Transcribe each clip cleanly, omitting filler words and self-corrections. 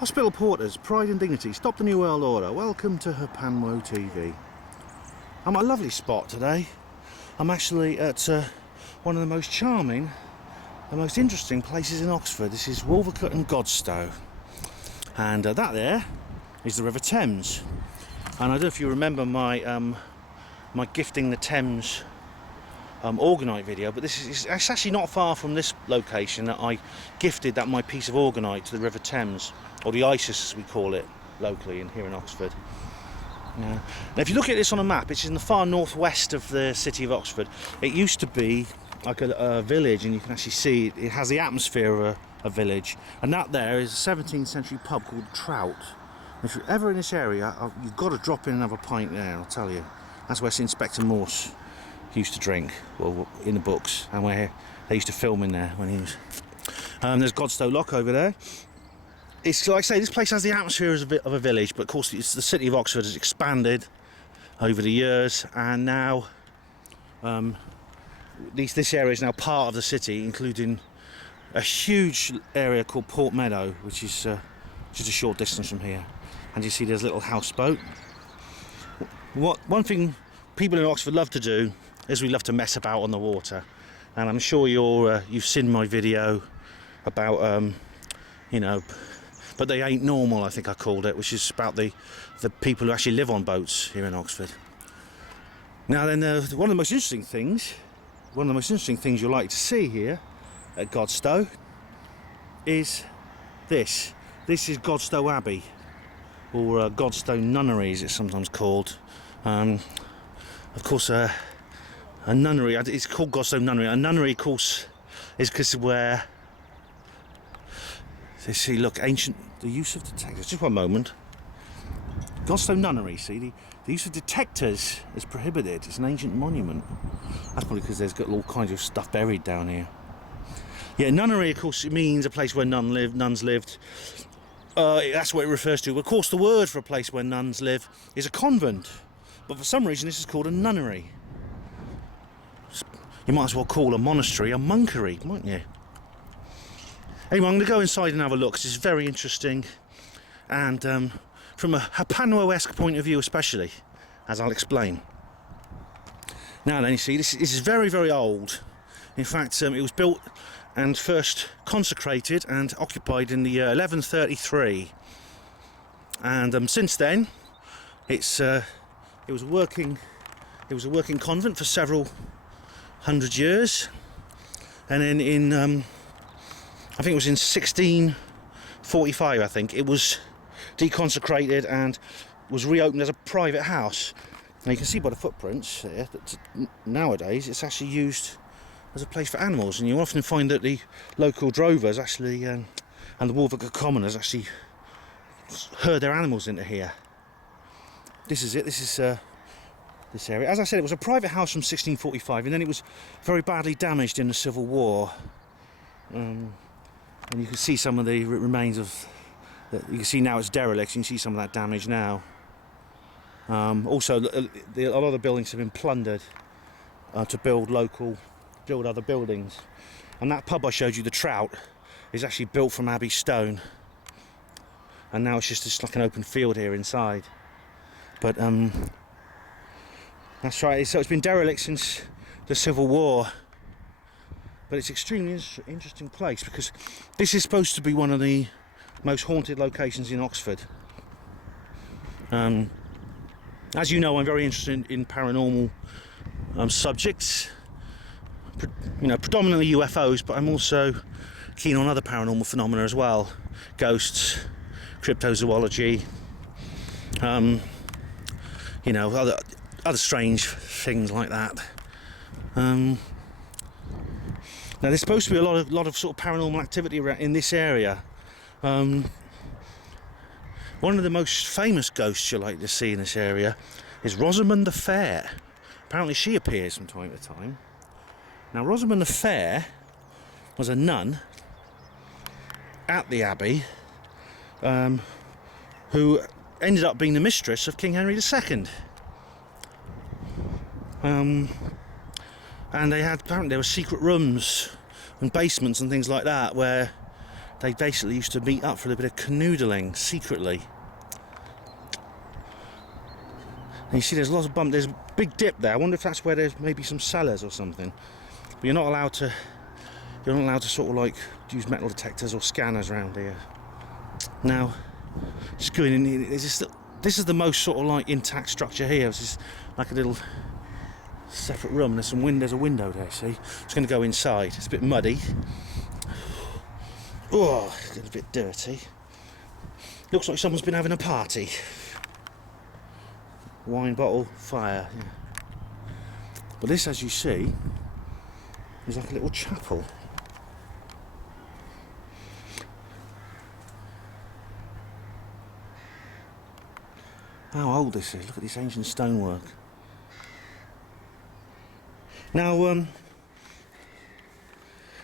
Hospital porters, pride and dignity, stop the New World Order. Welcome to HPANWO TV. I'm at a lovely spot today. I'm actually at one of the most charming, the most interesting places in Oxford. This is Wolvercut and Godstow. And that there is the River Thames. And I don't know if you remember my my Gifting the Thames orgonite video, but it's actually not far from this location that I gifted my piece of orgonite to the River Thames, or the Isis as we call it locally here in Oxford. Now if you look at this on a map, it's in the far northwest of the city of Oxford. It used to be like a village, and you can actually see it has the atmosphere of a village, and that there is a 17th century pub called Trout. If you're ever in this area, you've got to drop in and have a pint there, I'll tell you. That's where Inspector Morse used to drink, well, in the books, and where they used to film in there when he was. There's Godstow Lock over there. It's like I say, this place has the atmosphere of a village, but of course the city of Oxford has expanded over the years, and now this area is now part of the city, including a huge area called Port Meadow, which is just a short distance from here. And you see there's a little houseboat. One thing people in Oxford love to do is we love to mess about on the water, and I'm sure you've seen my video about but they ain't normal, I think I called it, which is about the people who actually live on boats here in Oxford. Now then, one of the most interesting things you'll like to see here at Godstow is this. This is Godstow Abbey, or Godstow Nunnery as it's sometimes called. Of course, a nunnery, it's called Godstow Nunnery. A nunnery, of course, is because where they see, look, the use of detectors. Just one moment. Godstow Nunnery, see, the use of detectors is prohibited. It's an ancient monument. That's probably because there's got all kinds of stuff buried down here. Yeah, nunnery, of course, it means a place where nuns lived. That's what it refers to. Of course, the word for a place where nuns live is a convent. But for some reason, this is called a nunnery. You might as well call a monastery a monkery, mightn't you? Anyway, I'm going to go inside and have a look, because it's very interesting. And from a HPANWO-esque point of view especially, as I'll explain. Now then, you see, this is very, very old. In fact, it was built and first consecrated and occupied in the year 1133. And since then, it was a working convent for several hundred years, and then in I think it was in 1645, I think it was deconsecrated and was reopened as a private house. Now you can see by the footprints here that nowadays it's actually used as a place for animals, and you often find that the local drovers actually and the Wolvercut commoners actually herd their animals into here. This is it. This is this area. As I said, it was a private house from 1645, and then it was very badly damaged in the Civil War. And you can see some of the remains of. You can see now it's derelict. You can see some of that damage now. Also, a lot of the buildings have been plundered to build other buildings. And that pub I showed you, the Trout, is actually built from Abbey stone. And now it's just like an open field here inside. But that's right. So it's been derelict since the Civil War. But it's extremely interesting place, because this is supposed to be one of the most haunted locations in Oxford. As you know, I'm very interested in paranormal subjects. Predominantly UFOs, but I'm also keen on other paranormal phenomena as well. Ghosts, cryptozoology, other strange things like that. Now there's supposed to be a lot of sort of paranormal activity in this area. One of the most famous ghosts you like to see in this area is Rosamund the Fair. Apparently she appears from time to time. Now Rosamund the Fair was a nun at the Abbey who ended up being the mistress of King Henry II. And apparently there were secret rooms and basements and things like that where they basically used to meet up for a bit of canoodling secretly. And you see there's lots of bump, there's a big dip there. I wonder if that's where there's maybe some cellars or something. But you're not allowed to sort of like use metal detectors or scanners around here. Now, just going in here, this is the most sort of like intact structure here. This is like a little separate room. There's a window there, see? Just going to go inside. It's a bit muddy. Oh, it's a bit dirty. Looks like someone's been having a party. Wine bottle, fire. Yeah. But this, as you see, is like a little chapel. How old this is, look at this ancient stonework. Now,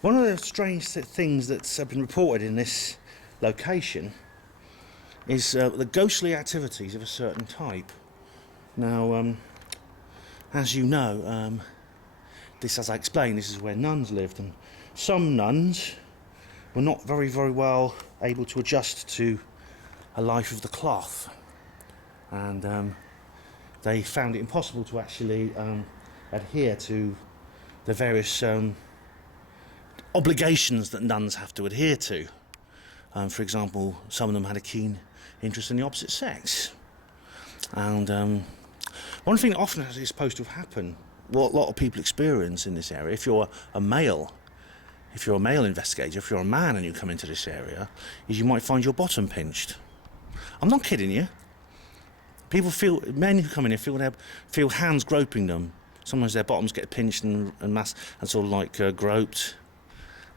one of the strange things that's been reported in this location is the ghostly activities of a certain type. Now, as you know, as I explained, this is where nuns lived, and some nuns were not very, very well able to adjust to a life of the cloth. And they found it impossible to actually adhere to the various obligations that nuns have to adhere to. For example, some of them had a keen interest in the opposite sex. And one thing that often is supposed to have happened, what a lot of people experience in this area, if you're a male investigator, if you're a man and you come into this area, is you might find your bottom pinched. I'm not kidding you. Men who come in here feel hands groping them. Sometimes their bottoms get pinched and sort of like groped.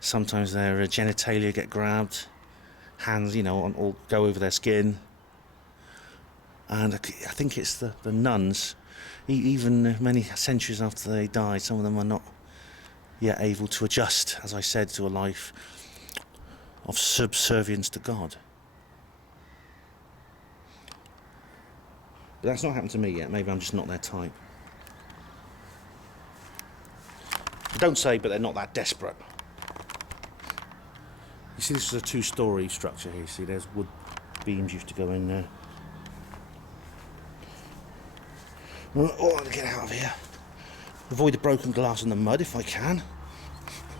Sometimes their genitalia get grabbed. Hands, all go over their skin. And I think it's the nuns, even many centuries after they died, some of them are not yet able to adjust, as I said, to a life of subservience to God. But that's not happened to me yet. Maybe I'm just not their type. Don't say, but they're not that desperate. You see, this is a two-storey structure here. See, there's wood beams used to go in there. Oh, I want to get out of here. Avoid the broken glass and the mud if I can.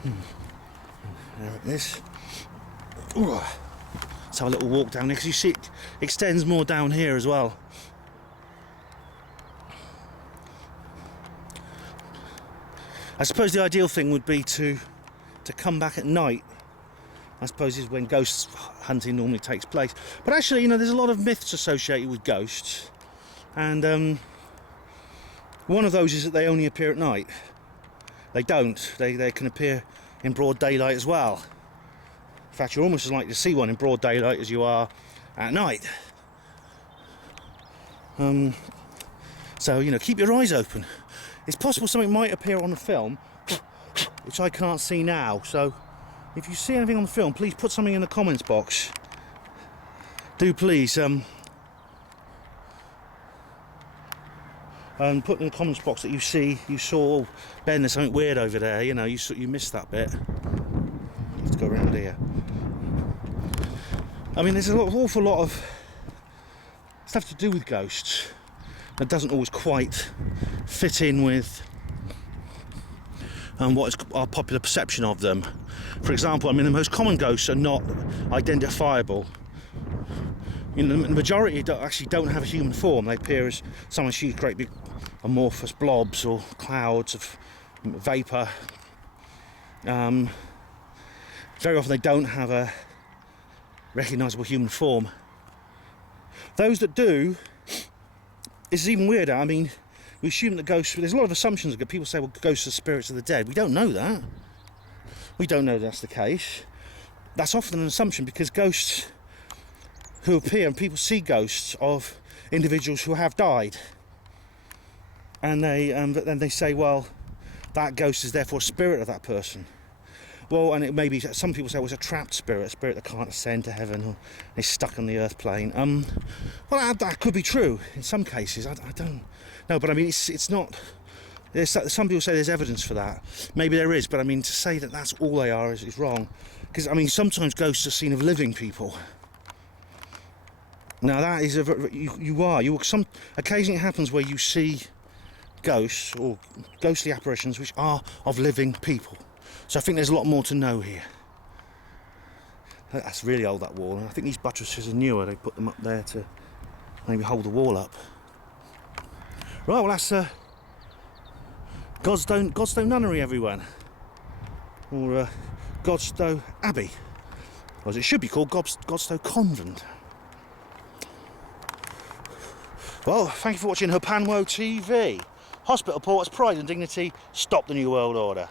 There it is. Ooh. Let's have a little walk down here, because you see it extends more down here as well. I suppose the ideal thing would be to come back at night. I suppose is when ghost hunting normally takes place. But actually, there's a lot of myths associated with ghosts, and one of those is that they only appear at night. They don't. They can appear in broad daylight as well. In fact, you're almost as likely to see one in broad daylight as you are at night. So keep your eyes open. It's possible something might appear on the film, which I can't see now. So, if you see anything on the film, please put something in the comments box. Do please put in the comments box that you saw. Ben, there's something weird over there. You missed that bit. You have to go around here. I mean, there's an awful lot of stuff to do with ghosts that doesn't always quite fit in with what is our popular perception of them. For example, the most common ghosts are not identifiable. The majority actually don't have a human form. They appear as some huge, great big amorphous blobs or clouds of vapour. Very often they don't have a recognisable human form. Those that do, it's even weirder. We assume that ghosts, there's a lot of assumptions. People say, well, ghosts are spirits of the dead. We don't know that. We don't know that's the case. That's often an assumption, because ghosts who appear, and people see ghosts of individuals who have died. And then they say, well, that ghost is therefore a spirit of that person. Well, and it may be, some people say it was a trapped spirit, a spirit that can't ascend to heaven, or is stuck on the earth plane. Well, that could be true in some cases. I don't know, but it's not. Some people say there's evidence for that. Maybe there is, but to say that that's all they are is wrong. Because, I mean, sometimes ghosts are seen of living people. Now that is occasionally it happens where you see ghosts or ghostly apparitions which are of living people. So I think there's a lot more to know here. That's really old, that wall, and I think these buttresses are newer. They put them up there to maybe hold the wall up. Right, well that's Godstow Nunnery, everyone, or Godstow Abbey, or as it should be called, Godstow Convent. Well, thank you for watching HPANWO TV. Hospital Porters, Pride and Dignity, stop the New World Order.